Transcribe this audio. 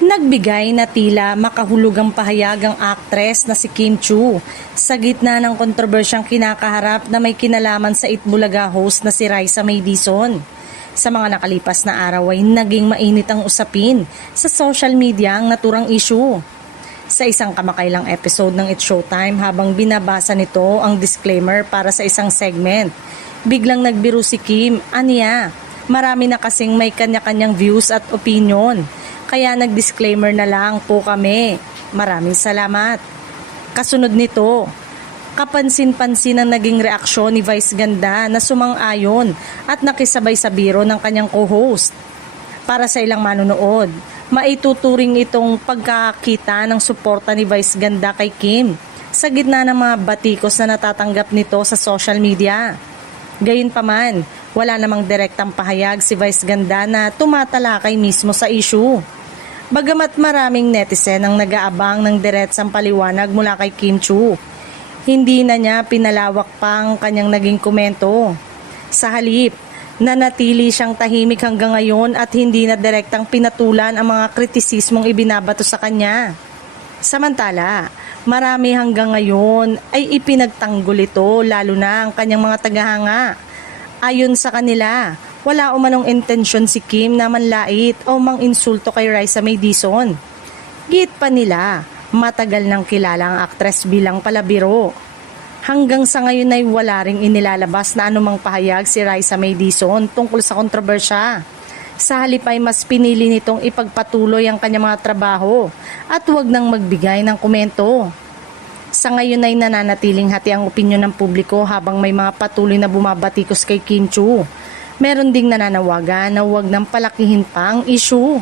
Nagbigay na tila makahulugang pahayag ang aktres na si Kim Chiu sa gitna ng kontrobersyang kinakaharap na may kinalaman sa Itbulaga host na si Raisa May Dizon. Sa mga nakalipas na araw ay naging mainit ang usapin sa social media ang naturang issue. Sa isang kamakailang episode ng It's Showtime, habang binabasa nito ang disclaimer para sa isang segment, biglang nagbiro si Kim, aniya, marami na kasing may kanya-kanyang views at opinion. Kaya nag-disclaimer na lang po kami. Maraming salamat. Kasunod nito, kapansin-pansin ang naging reaksyon ni Vice Ganda na sumang-ayon at nakisabay sa biro ng kanyang co-host. Para sa ilang manonood, maituturing itong pagkakita ng suporta ni Vice Ganda kay Kim sa gitna ng mga batikos na natatanggap nito sa social media. Gayunpaman, wala namang direktang pahayag si Vice Ganda na tumatalakay mismo sa issue. Bagamat maraming netizen ang nag-aabang ng diretsang paliwanag mula kay Kim Chiu, hindi na niya pinalawak pa ang kanyang naging komento. Sa halip, nanatili siyang tahimik hanggang ngayon at hindi na direktang pinatulan ang mga kritisismong ibinabato sa kanya. Samantala, marami hanggang ngayon ay ipinagtanggol ito, lalo na ang kanyang mga tagahanga. Ayon sa kanila, wala umanong intensyon si Kim na manlait o mang-insulto kay Raisa May Dizon. Git pa nila, matagal nang kilala ang aktres bilang palabiro. Hanggang sa ngayon ay wala ring inilalabas na anumang pahayag si Raisa May Dizon tungkol sa kontrobersya. Sa halip ay mas pinili nitong ipagpatuloy ang kanyang mga trabaho at huwag nang magbigay ng komento. Sa ngayon ay nananatiling hati ang opinyon ng publiko habang may mga patuloy na bumabatikos kay Kim Chiu. Meron ding nananawagan na huwag nang palakihin pa ang issue.